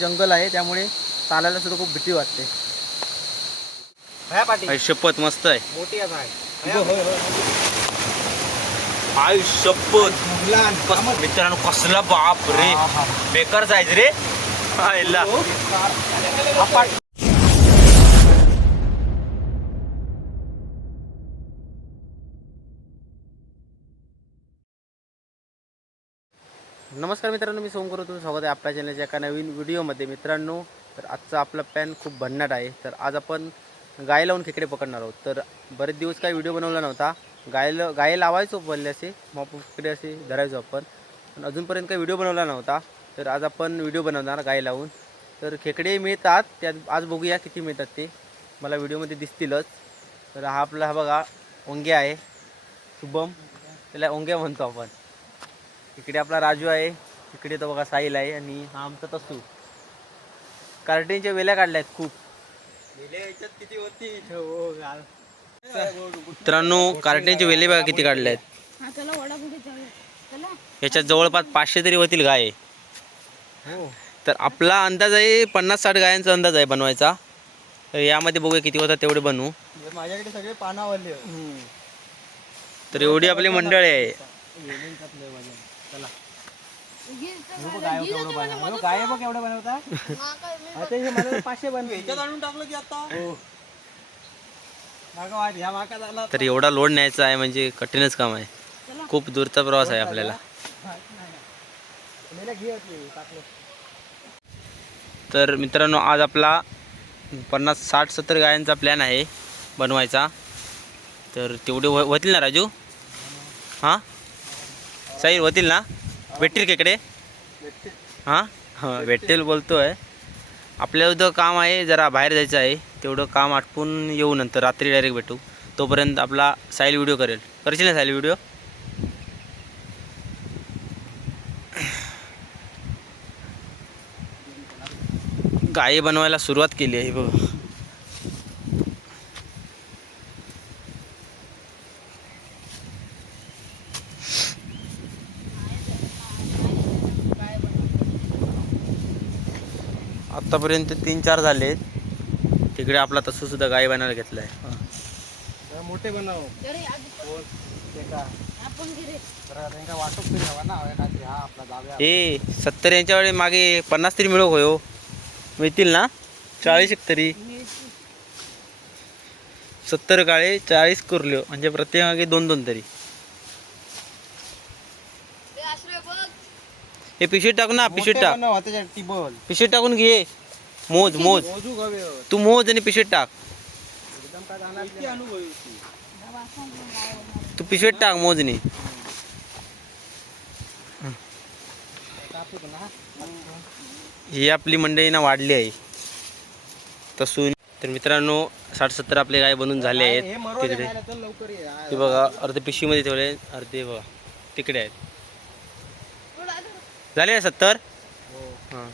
जंगल आहे त्यामुळे चालायला सुद्धा खूप भीती वाटते. भया पाटील. आई शपथ मस्त आहे. मोठी आहे भाई आई शपथ. कस- मित्रांनो कसला बाप रे. बेकार साईज रे. आईला. नमस्कार मित्रांनो मी सोमकर करतो स्वागत आहे आपल्या चॅनलच्या एका नवीन व्हिडिओमध्ये मित्रांनो तर आजचा आपला प्लॅन खूप भन्नाट आहे. तर आज आपण गाय लावून खेकडे पकडणार आहोत. तर बरेच दिवस काही व्हिडिओ बनवला नव्हता. गायला गाय लावायचो पहिले असे मग खेकडे असे धरायचो आपण. पण अजूनपर्यंत काही व्हिडिओ बनवला नव्हता. तर आज आपण व्हिडिओ बनवणार गाय लावून. तर खेकडे मिळतात. त्यात आज बघूया किती मिळतात ते. मला व्हिडिओमध्ये दिसतीलच. तर हा आपला हा बघा ओंग्या आहे. शुभम. त्याला ओंग्या म्हणतो आपण. इकडे आपला राजू आहे इकडे तर बघा साहिल आहे आणि हा आमचा तसू. कार्टिनच्या वेल्या काढल्या आहेत खूप किती होती? हो. मित्रांनो कार्टेनचे वेले बघा किती काढले आहेत हा चला वडा कुठे जाऊया. चला. याच्यात जवळपास पाचशे तरी होतील गाय. हो. तर आपला अंदाज आहे पन्नास साठ गायांचा अंदाज आहे बनवायचा. तर यामध्ये बघूया किती होतात तेवढे बनवू. माझ्याकडे सगळे पानावरले तर एवढी आपली मंडळी आहे. काय बघ एवढं बनवता? आता हे मला पाचशे बनवे ह्याच्यात आणून टाकलं की आता? हो. मागं वाट, ह्या माका झाला तर एवढा लोड न्यायचा आहे म्हणजे कठीणच काम आहे. खूप दूरचा प्रवास आहे आपल्याला. मेला घे होती, टाकलं. तर मित्रांनो आज आपला पन्नास साठ सत्तर गायांचा प्लॅन आहे बनवायचा. तर तेवढे हो- होतील ना राजू? हां? सही होतील ना? भेटतील खेकडे हां? हां भेटतील बोलतो आहे आपल्या उद्या काम आहे जरा बाहेर जायचं आहे. तेवढं काम आटपून येऊ नंतर रात्री डायरेक्ट भेटू. तोपर्यंत आपला साईल व्हिडिओ करेल. करशील ना साईल व्हिडिओ गाई बनवायला सुरुवात केली आहे बघ. आतापर्यंत तीन चार झाले आहेत. तिकडे आपला तसं सुद्धा गाय बनायला घेतलाय. जरा मोठे बनव. हा आपला जाऊया. ए सत्तर यांच्या वेळी मागे पन्नास तरी मिळव हो. मिळतील ना? चाळीस एक तरी. सत्तर काळे चाळीस कुरल्यो म्हणजे प्रत्येक मागे दोन दोन तरी. हे पिशवीत टाक ना पिशवीत टाक. टिबल पिशवीत टाकून घे. मोज मोज. तू मोज आणि पिशवीत टाक? तू? पिशवीत टाक ना ही आपली मंडळी ना वाढली आहे. तसून तर मित्रांनो साठ सत्तर आपले गाय बनून झाले आहेत. तिकडे. ते बघा अर्धे पिशवीमध्ये ठेवले अर्धे बघा तिकडे आहेत. झाले सत्तर? हो.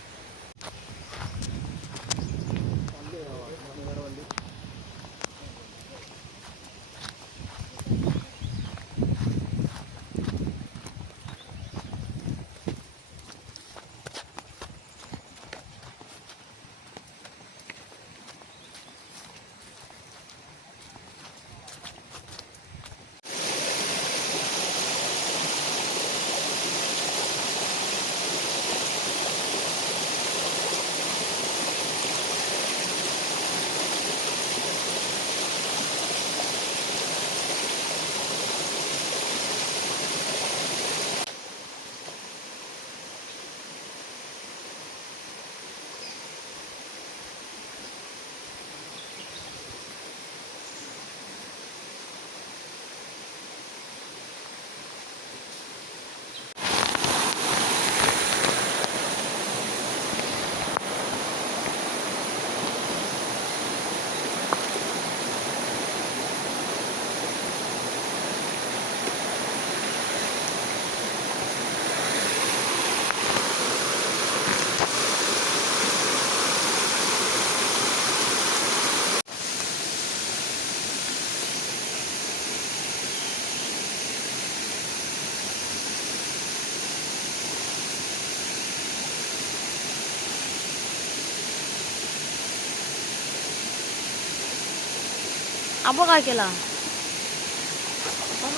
हां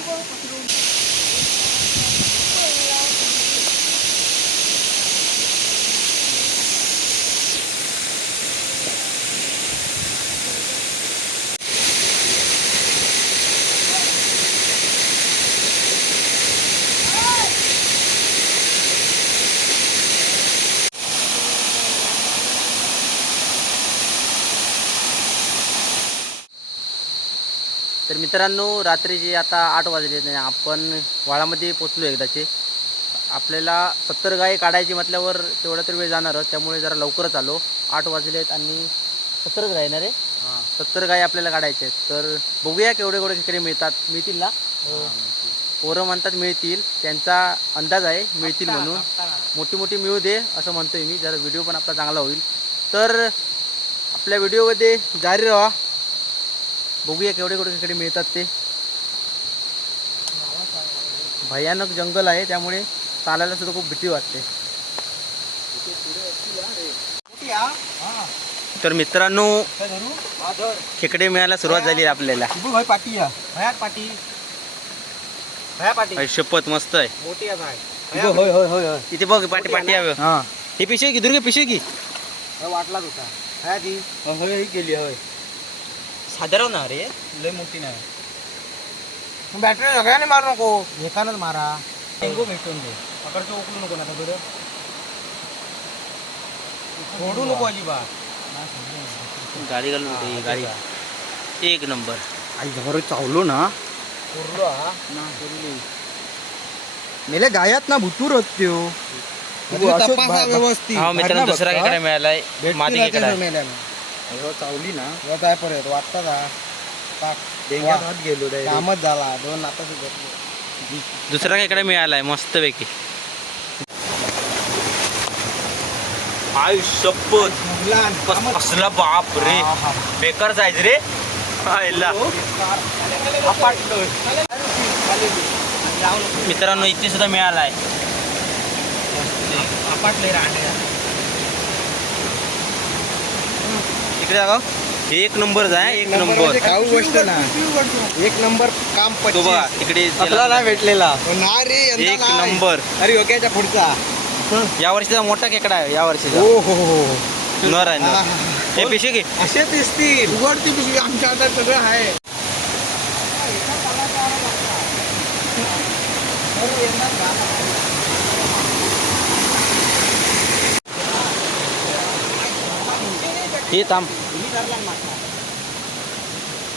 आबा तर मित्रांनो रात्रीचे आता आठ वाजले आपण वाळामध्ये पोचलो एकदाचे. आपल्याला सत्तर गाय काढायची म्हटल्यावर तेवढा तर वेळ जाणारच त्यामुळे जरा लवकरच आलो. आठ वाजले आहेत आणि सत्तरच गाय ना रे सत्तर गाय आपल्याला काढायचे आहेत. तर बघूया केवढे केवढे खेकडे मिळतात. मिळतील ना? पोरं म्हणतात मिळतील. त्यांचा अंदाज आहे मिळतील म्हणून. मोठी मोठी मिळू दे असं म्हणतोय मी. जरा व्हिडिओ पण आपला चांगला होईल. तर आपल्या व्हिडिओमध्ये जारी राहा. बघूया केवढे केवढे खेकडे मिळतात ते. भयानक जंगल आहे त्यामुळे चालायला सुद्धा खूप भीती वाटते. तर मित्रांनो खेकडे मिळायला सुरुवात झाली आपल्याला. पाटी पाटी पाटी शपथ मस्त आहे. इथे बघ पाठी आहे. बघ. हा पिशवी की दुर्गे पिशवी की वाटलाच होता. गेली होय. साधारण ना रे लय मोठी नाही. बॅटरी सगळ्यांनी मारू नको. एकानच मारा. डेंगू भेटून दे. पकडचं उकलू नको ना बरं. सोडू नको अजिबात. गाडी घालून होती गाडी. एक नंबर. आई घर चावलो ना. मेले गायात ना भुतूर त्यो व्यवस्थित. हा मित्रांनो दुसरा खेकडा मिळालाय. मादी खेकडा चावली ना. काय परत वाटता का डेंग्यात हात गेलो कामच झाला. दोन आता दुसरा खेकडा मिळालाय मस्त पैकी आय शपथ असला बाप रे. बेकार जायच रे. आयला. मित्रांनो इथे सुद्धा मिळालाय. इकडे दाखव एक नंबर जाय एक नंबर खाऊ गोष्ट ना. एक नंबर काम तो बघा तिकडे आपला नाही भेटलेला. ना रे एक नंबर. अरे योग्याच्या पुढचा. या वर्षीचा मोठा खेकडा आहे या वर्षीचा. हो हो हो नर आहे नर. हे पिशवी घे. असे दिसतील. उघडती पिशवी आमच्या हातात सगळं आहे. हे थांब.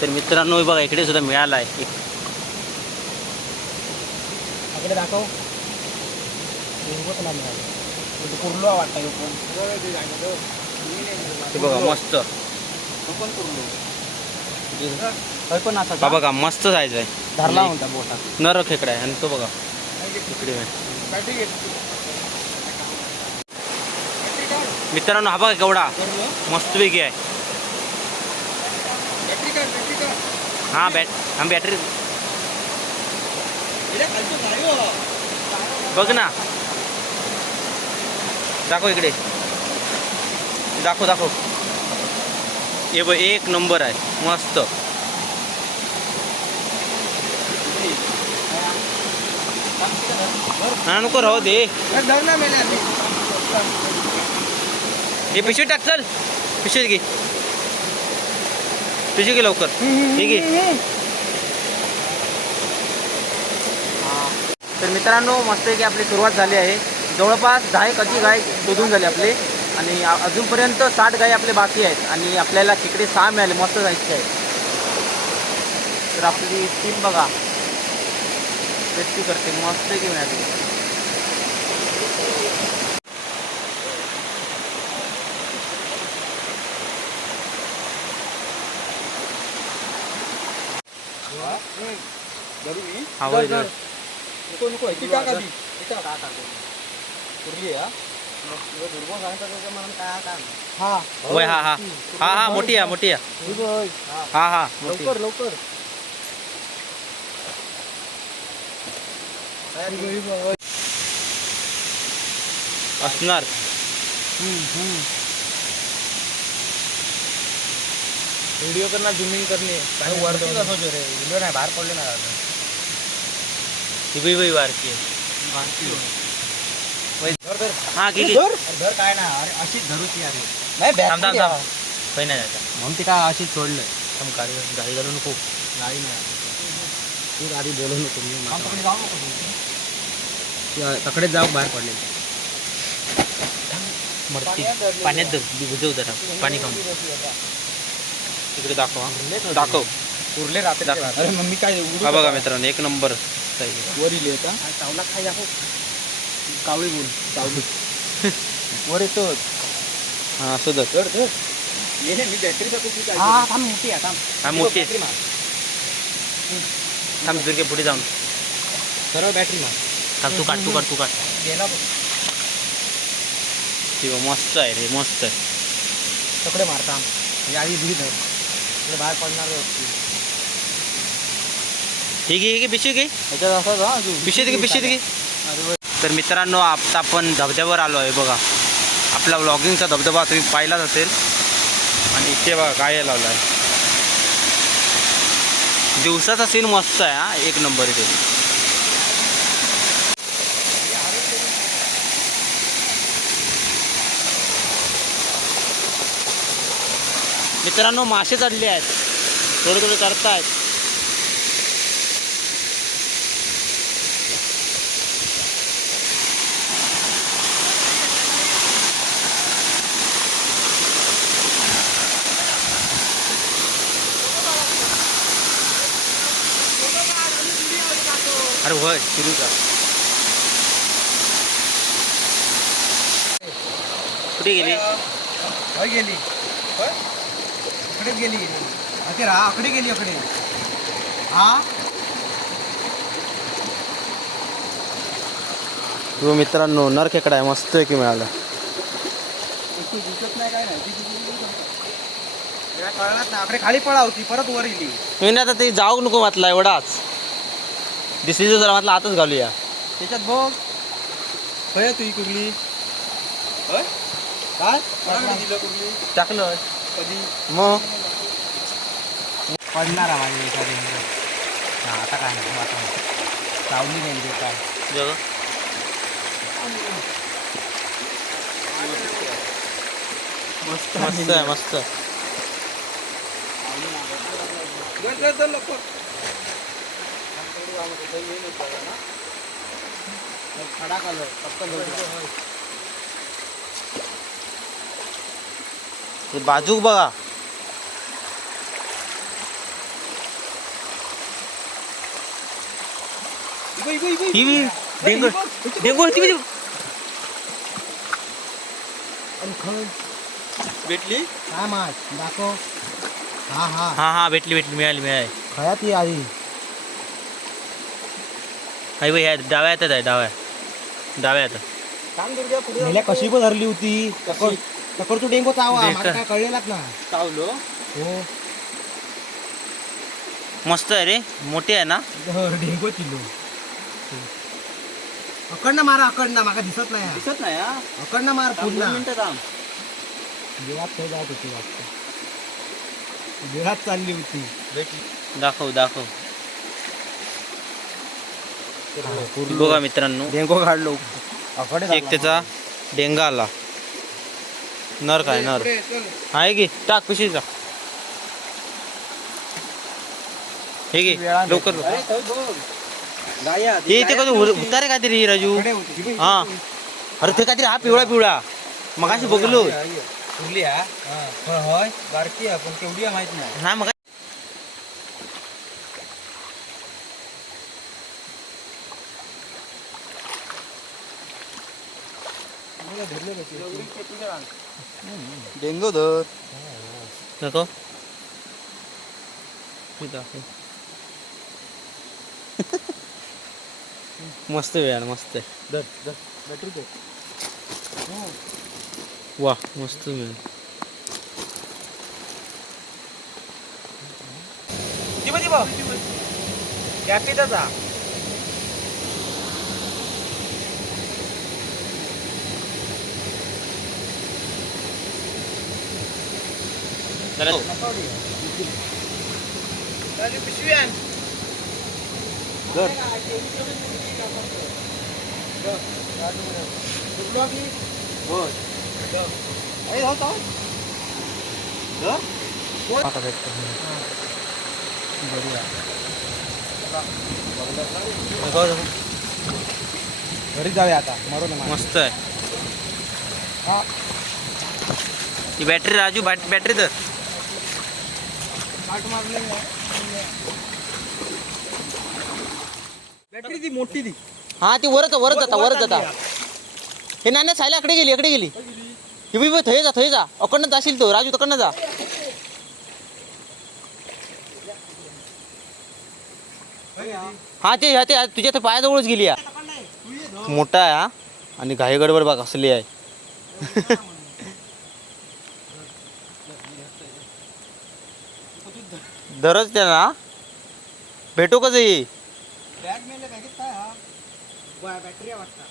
तर मित्रांनो हे बघा इकडे सुद्धा मिळाला आहे इकडे दाखव. कुर्लो वाटतं बघा मस्त. पण असा हा बघा मस्त साईज आहे. धरला होता बोटा नर खेकडा आहे आणि तो बघा. इकडे आहे. मित्रांनो हा बघा केवढा मस्तपैकी आहे. हा बॅट हा बॅटरी बघ ना. दाखव इकडे. दाखव दाखव. हे बघ एक नंबर आहे. मस्त. हा नको राहू दे. हे पिशवी टाक चल. पिशवी घे. पिशवी घे लवकर. हे घे. तर मित्रांनो मस्त आहे की आपली सुरुवात झाली आहे. जवळपास दहा एक अशी गाय शोधून झाली आपली. आणि अजूनपर्यंत साठ गाय आपले बाकी आहेत. आणि आपल्याला तिकडे सहा मिळाले. मस्त जायचे आहे. तर आपली टीम बघा. रेस्क्यू करते. मस्त की मिळाली. हा वय धर. नको नको ती टाका ती कुर्ली हा हा वय हा हा हा हा मोठी आहे मोठी आहे हा हा मोठी लवकर लवकर असणार व्हिडिओ करणार झुमिंग करणे वरती कसं रे व्हिडिओ नाही बाहेर पडले ना ही। बाई बाई बारकी हा की धर। धर काय ना अरे अशीच धरूची अरे नाही थांब थांब थांब। काही नाही जायचं म्हणून ती काय अशीच सोडलं. थांब गाडी गाडी घालू नको। नाही नाही तू आधी बोलू नको मी जाऊ नको तकडे जाऊ बाहेर पडले. मरती. पाण्यात धर जरा. पाणी खाऊन. तिकडे दाखव दाखव. उरले रात्री अरे मम्मी काय हा बघा मित्रांनो एक नंबर साईज वर इले का? चावला खाय दाखव कावळी बोल. चावली. वर येतो. हा असू दर धर. धर मी बॅटरी हा थांब मोठी आहे थांब. हा मोठी आहे. मार. थांब दुर्गे पुढे जाऊन. सरळ बॅटरी मार. थांब तू काढ तू काढ तू काढ. गेला मस्त आहे रे मस्त आहे. तकडे मारता आधी धर. इकडे बाहेर पडणार ठीक आहे ठीक आहे पिशवी घे. असं हा. पिशवी घे पिशवी घे. तर मित्रांनो आता आपण धबधब्यावर आलो आहे बघा. आपला व्लॉगिंगचा धबधबा तुम्ही पाहिलाच असेल. आणि इथे बघा काय लावला आहे दिवसाचा सीन मस्त आहे हा. एक नंबर इथे मित्रांनो मासे चढले आहेत. थोडे थोडे करतायत. अरे होय सुरू का कुठे गेली? गेली. अकडेच गेली. अके राहा अकडे गेली अकडे हा? हो मित्रांनो नर खेकडा आहे मस्त की मिळाला. दिसत नाही काय नाही ती किती दिवस नंतर. तिला कळलंच नाही अकडे खाली पळा होती परत वर गेली मी आता ते जाऊ नको म्हटला एवढाच. दिसली तर जरा म्हटलं आताच घालूया. त्याच्यात बघ. होय तू ही कुर्ली. काय? टाकलं मग? पडणार माझ्या एखादी हा आता काय नाही आता चावली नाही ते काय. जग मस्त मस्त आहे मस्त खडा कलर पटकन हे बाजूक बघा ही बी बी. भेटली काय माच दाखव हा हा। हा हा भेटली भेटली मिळाली मिळाली खया ती आधी आई बाई ह्या डाव्या हातात आहे डाव्या डाव्या हातात कशी पण धरली होती। तकर तू डेंगू चावा. मला काय कळलेलाच ना. चावलो. हो. मस्त आहे रे. मोठी आहे ना? डेंगू चिल्लो. अकडनं मारा अकडनं माका दिसत नाही. दिसत नाही हा? अकडनं मार पुढला थांब. देवात थंय जात होती वाटतं. देवात चालली होती. दाखव दाखव. बघा मित्रांनो. डेंगू काढलो. अकडे एक त्याचा डेंगा आला. नर काय नर. आहे की टाक पिशवी टाक हे घे लवकर हे इथे कधी उतारे काहीतरी राजू? हा. अरे ते काहीतरी हा पिवळा पिवळा. मग अशी बघलो. हा? होय बारकी आहे पण केवढी आहे माहीत नाही. हा मग डेंगू धर नको हे दाखव. मस्त वेळ मस्त आहे धर धर बॅटरी दे वा मस्त वेळ कॅपिटच हा चला घरी जाऊया आता मरून मस्त आहे ही बॅटरी राजू बॅट बॅटरी तर बॅटरी ती मोठी ती. हा ती वरच वरच जाता वरच जाता हे नाण्या सायला इकडे गेली इकडे गेली. ही बी थंय जा थंय जा. अकडनं जाशील तो राजू तकडनं जा. हा ते हा ते तुझ्या ते पायाजवळच गेली या मोठा आहे हा. आणि घाई गडबड बघ असली आहे. दरच त्याला भेटू कसं ये बॅग मेले बॅगेत काय हा? बॅटरी वाटता.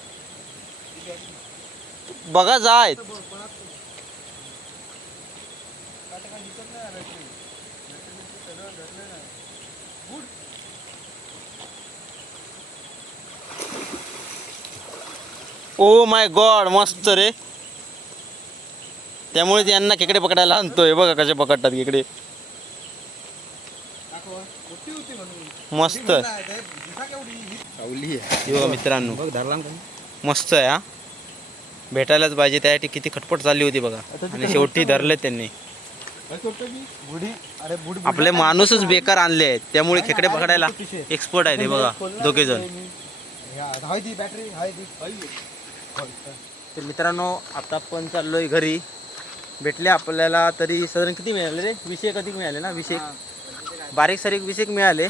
बघा जाय. Oh my God. मस्त रे. त्यामुळे यांना खेकडे पकडायला आणतोय. बघा कसे पकडतात खेकडे. म्हणून मस्त. हे बघा मित्रांनो. बघ धरला मस्त आहे हा. भेटायलाच पाहिजे त्यासाठी किती खटपट चालली होती बघा. आणि शेवटी धरले त्यांनी. बुडी अरे बुडी आपले माणूसच बेकार आणले आहेत. त्यामुळे खेकडे पकडायला एक्सपर्ट आहे ते बघा दोघे जण. हाय ती बॅटरी हाय ती. तर मित्रांनो आता आपण चाललोय घरी. भेटले आपल्याला तरी साधारण किती मिळाले रे? विषय कधी मिळाले ना? विषय? बारीक सारीक विषय मिळाले.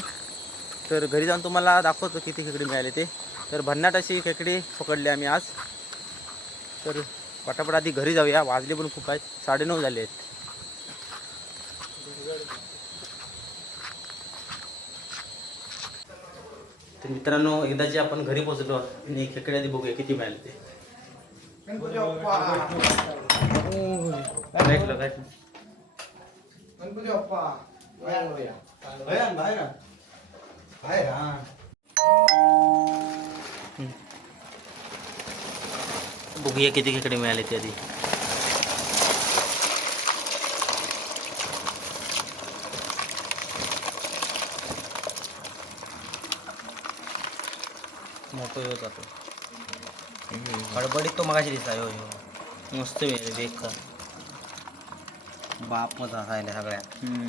तर घरी जाऊन तुम्हाला दाखवतो किती खेकडे मिळाले ते. तर भन्नाट अशी खेकडे पकडले आम्ही आज. तर पटापट आधी घरी जाऊया. वाजले पण खूप आहेत. साडेनऊ झाले आहेत. तर मित्रांनो एकदा जे आपण घरी पोहोचलो आणि खेकडे आधी बघूया किती मिळाले ते. गणपती बाहेर बाहेर हा बघूया किती खेकडे मिळाले ते आधी. मोठं येऊ जातो गडबडीत तो मगाशी दिसला. हो हो मस्त मिळाले बेकार. बाप मजा राहिल्या सगळ्या.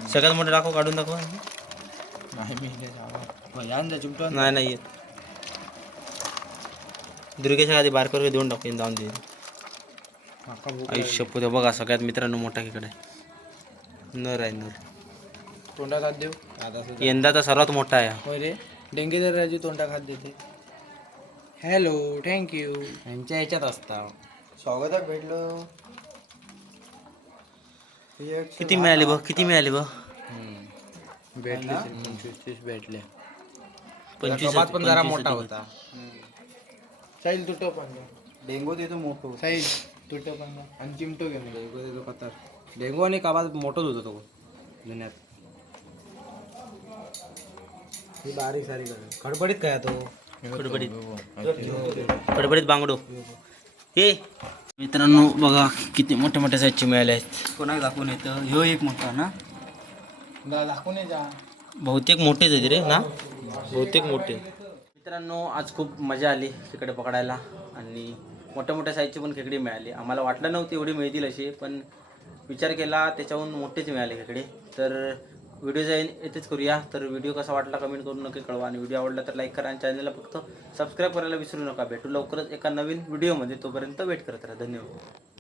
सगळ्यात मोठं दाखव काढून दाखव. नाही मी चिमटो नाही नाही येत. दुर्गेच्या आधी बारकर देऊन टाकून जाऊन दे आयुष्य पुढे बघा सगळ्यात मित्रांनो मोठा खेकडा आहे. नर आहे नर. तोंडा खात देऊ? आता यंदाचा सर्वात मोठा आहे. होय रे. डेंगे जर राजू तोंडा खात देते हॅलो थँक्यू यांच्या ह्याच्यात असता. स्वागतात भेटलो. किती मिळाले बघ किती मिळाले बघ? भेटले पंचवीस तीस भेटले. पंचवीस पण जरा मोठा होते. साईल तुटो पण डेंगू देतो मोठो साईल तुटो पण आणि चिमटो घे म्हणजे डेंगू देतो कतर डेंगू आणि कबात मोठोच होतो तो. जुन्यात ही बारीक सारी खडबडीत काय तो. खडबडीत. खडबडीत बांगडो. हे मित्रांनो बघा किती मोठ्या मोठ्या साईजचे मिळाले आहेत. कोणाक दाखवून येतं? ह्यो एक मोठा ना? दाखवून बहुतेक मोठेच आहेत रे ना? बहुतेक मोठे. मित्रांनो आज खूप मजा आली खेकडे पकडायला. आणि मोठ्या मोठ्या साईजचे पण खेकडे मिळाले. आम्हाला वाटलं नव्हते एवढे मिळतील असे पण विचार केला त्याच्याहून मोठेच मिळाले खेकडे. तर व्हिडिओ येतेच करूया. तर व्हिडिओ कसा वाटला कमेंट करून नक्की कळवा. आणि व्हिडिओ आवडला तर लाईक करा आणि चॅनलला फक्त सबस्क्राईब करायला विसरू नका. भेटू लवकरच एका नवीन व्हिडिओमध्ये तोपर्यंत वेट करत राहा. धन्यवाद.